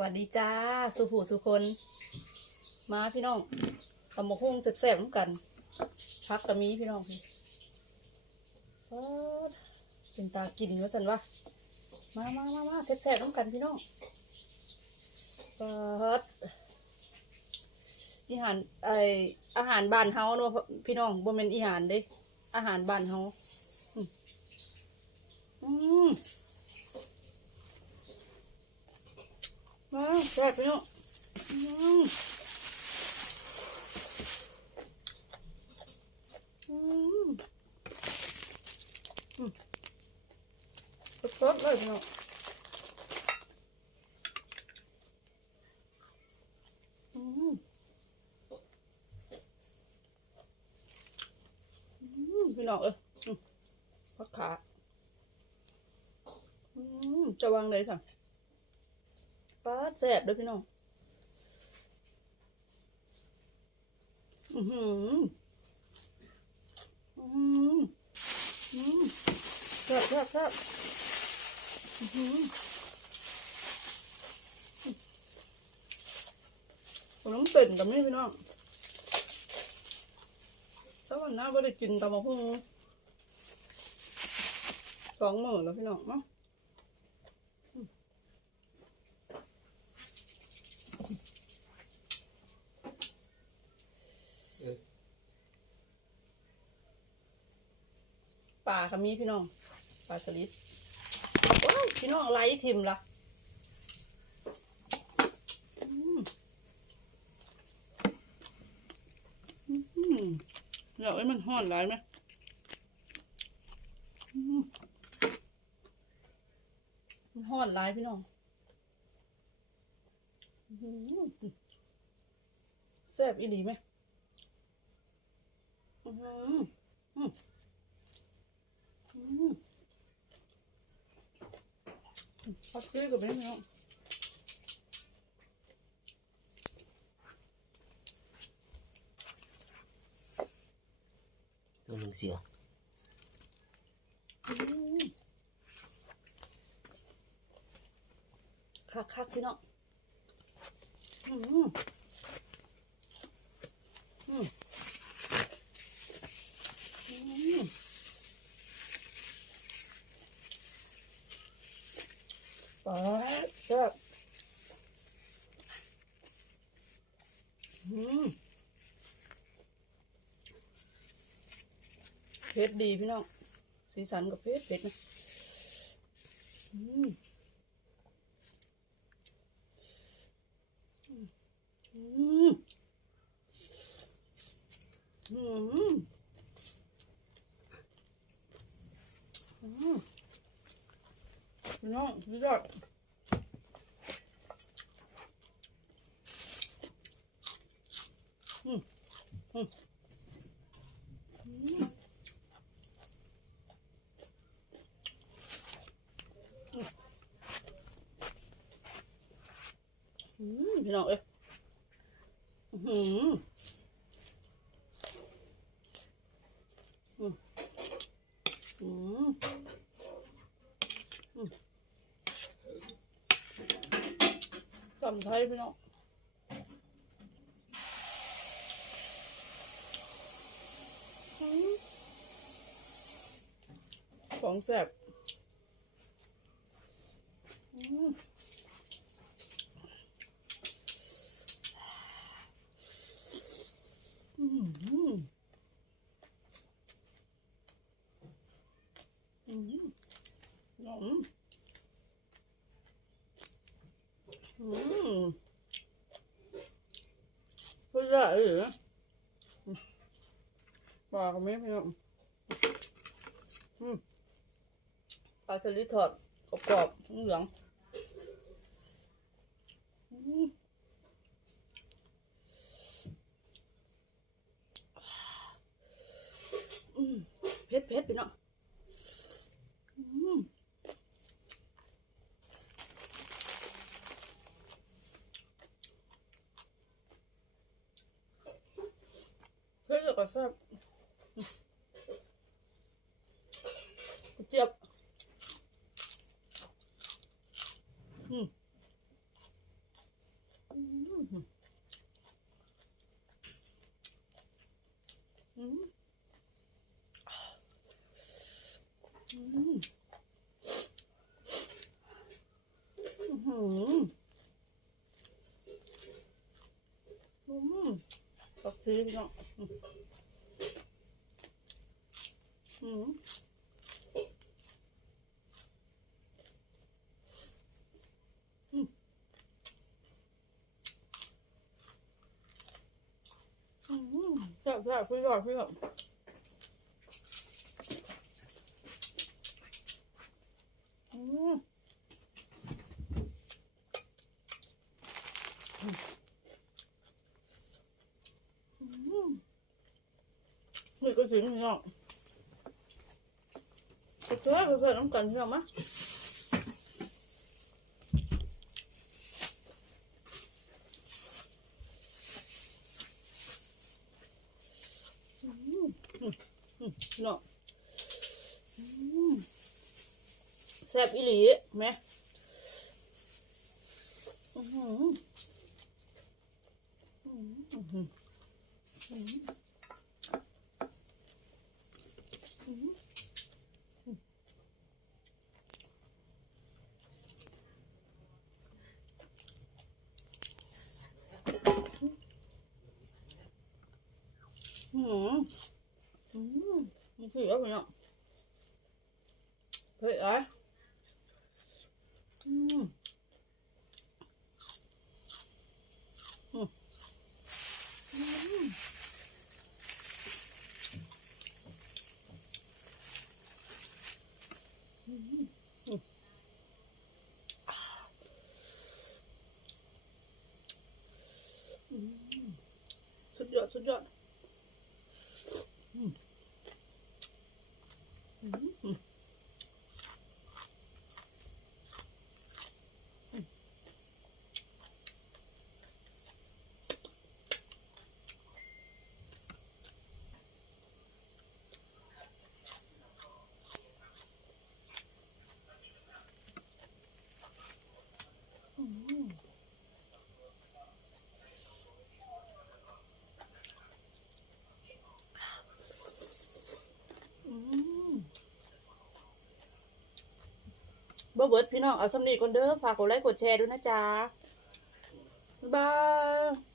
วัสดีจ้า สุหูสุคน มาพี่น้องตำมะฮุ่งแซ่บๆกัน พักตะมีพี่น้องพี่เอิ้นเป็นตากินว่าสันวะมามามามาแซ่บๆน้ำกันพี่น้องเปิดอีหารไออาหารบ้านเฮาเนาะพี่น้องบ่แม่นอีหารเด้ อาหารบ้านเฮาอืมอืม มา แซ่บไปเนาะอืมอืมอืมสดๆเลยพี่น้องอืมอืมพี่น้องเอ้ยอืมพักขาอืมจะวางเลยสั่ง ป้าแซ่บด้วยพี่น้องอือหืออือหืออืมแซ่บแซ่บแซ่บอือหือผมต้องตื่นกับนี่พี่น้องสักวันหน้าไม่ได้กินตำมะฮุ่งสองหมื้อแล้วพี่น้องเนาะ ป่าก็มีพี่น้องปลาสลิดว้าวพี่น้องไล่ทิมละอืมอืมเดี๋ยวไอ้มันห่อนหลายไหมมันห่อนหลายพี่น้องแซ่บอีหลีไหมอืมอืม พักซื้อกับแม่เนาะตัวหนึ่งเสียวอืมคักคักพี่น้องอืมอืมอืม ปาแซ่บอืมเผ็ดดีพี่น้อง สีสันกับเผ็ดเผ็ดนะอืมอืมอืมอืม 그냥 진짜 음, 음, 음. 음. 음, 그냥 왜? 음. จำไทยพี่น้องอืมของแซ่บอืมอืมอืมอืม อืมอืมก็ได้หรอปลาก็ไม่พี่น้องอืมปลาสลิดทอดกรอบๆเหลืองอืมเผ็ดเผ็ดไปเนาะอืม ก็แซ่บอืมอืมอืมอืมอืมอืมอืมตักซีนเนาะ แซ่บแซ่บพี่น้องพี่น้องอืมนี่ก็สิพี่น้อ งไปเพื่อไปเพื่อน้ำกันพี่น้องมะอืมอืมอืมพี่น้องอืมแซ่บอีหลีไหมอือหืออืมอือหืออืม อืมอืมมันสิเอาไปเนาะเฮ้ยเอ้ยอืมอืมอืมอืมอืมอืมสุดยอดสุดยอด อืม บ่เบิดพี่น้องเอาสำนีก่อนเด้อฝากกดไลค์กดแชร์ด้วยนะจ๊ะบ๊ายบาย